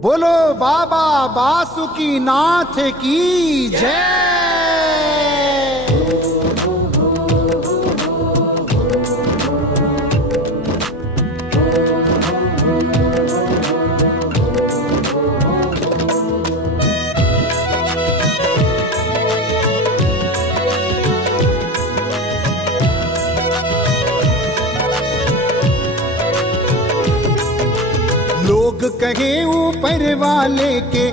बोलो बाबा बासुकी नाथ की जय। लोग कहे ऊपर वाले के,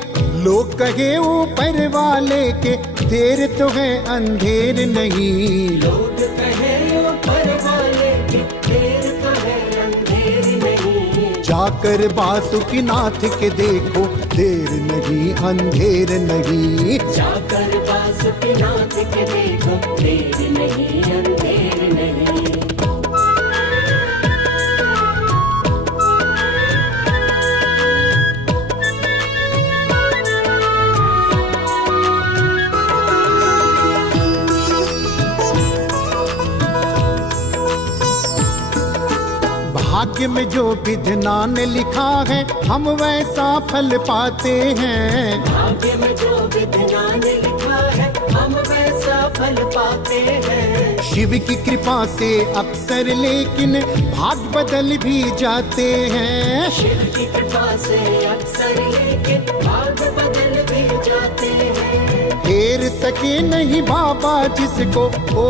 लोग कहे ऊपर वाले के, देर तो है अंधेर नहीं। लोग कहे ऊपर वाले के, देर तो है अंधेर नहीं। जाकर बासुकी नाथ के देखो, देर नहीं अंधेर नहीं। जाकर बासुकी नाथ के देखो, देर नहीं अंधेर नहीं। भाग्य में जो विधना ने लिखा है, हम वैसा फल पाते हैं। भाग्य में जो विधना ने लिखा है, हम वैसा फल पाते हैं। शिव की कृपा से अक्सर लेकिन भाग्य बदल भी जाते हैं। शिव की कृपा से अक्सर लेकिन भाग्य बदल भी जाते हैं। फेर सके नहीं बाबा जिसको, हो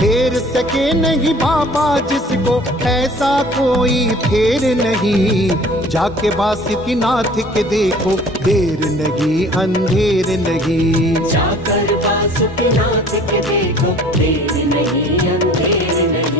फेर सके नहीं बाबा जिसको, ऐसा कोई फेर नहीं। जाके बासुकी नाथ के देखो, देर नहीं अंधेर नहीं। जाकर बासुकी नाथ के देखो, देर नहीं अंधेर नहीं।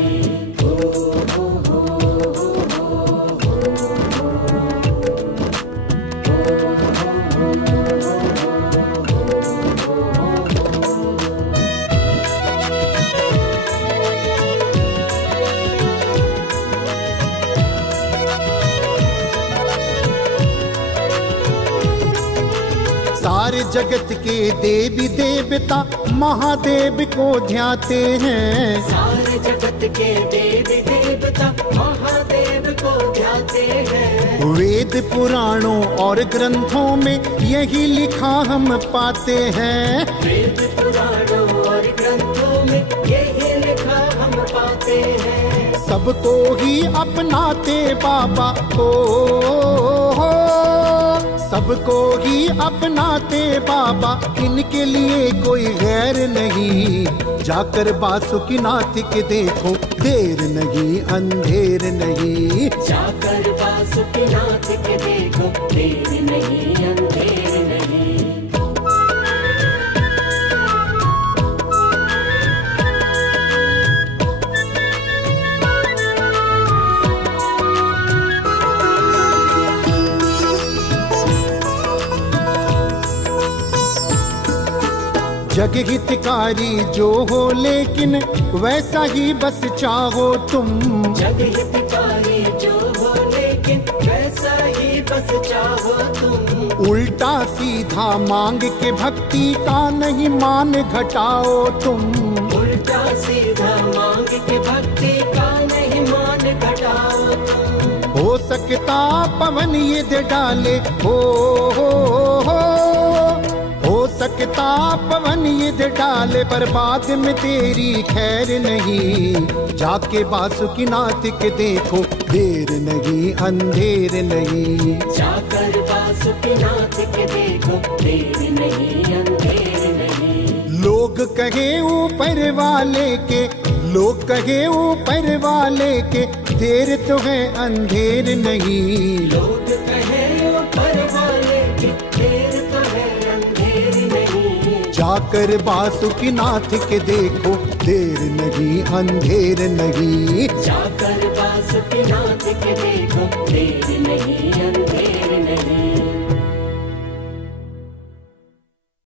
सारे जगत के देवी देवता महादेव को ध्याते हैं। सारे जगत के देवी देवता महादेव को ध्याते हैं। वेद पुराणों और ग्रंथों में यही लिखा हम पाते हैं। वेद पुराणों और ग्रंथों में यही लिखा हम पाते हैं। सबको ही अपनाते बाबा को, सबको ही अपनाते बाबा, इनके लिए कोई गैर नहीं। जाकर बासुकी नाथ के देखो, देर नहीं अंधेर नहीं। जाकर बासुकी नाथ के देखो, देर नहीं अंधेर नहीं। जग हितकारी जो हो लेकिन वैसा ही बस चाहो तुम। जग हितकारी जो हो लेकिन वैसा ही बस चाहो तुम। उल्टा सीधा मांग के भक्ति का नहीं मान घटाओ तुम। उल्टा सीधा मांग के भक्ति का नहीं मान घटाओ तुम। हो सकता पवन ये दे डाले, हो सकता पवन ये दे डाले, पर बाद में तेरी खैर नहीं। जाके बासुकी नाथ के देखो, देर नहीं अंधेर नहीं। जाकर बासुकी नाथ के देखो, देर नहीं अंधेर नहीं। लोग कहे ऊपर वाले के, लोग कहे ऊपर वाले के, देर तो है अंधेर नहीं। लोग कहे ऊपर वाले के, देर तो है अंधेर नहीं। जाकर बासुकी नाथ के देखो, देर नहीं अंधेर नहीं। जाकर बासुकी नाथ के देखो, देर नहीं अंधेर नहीं।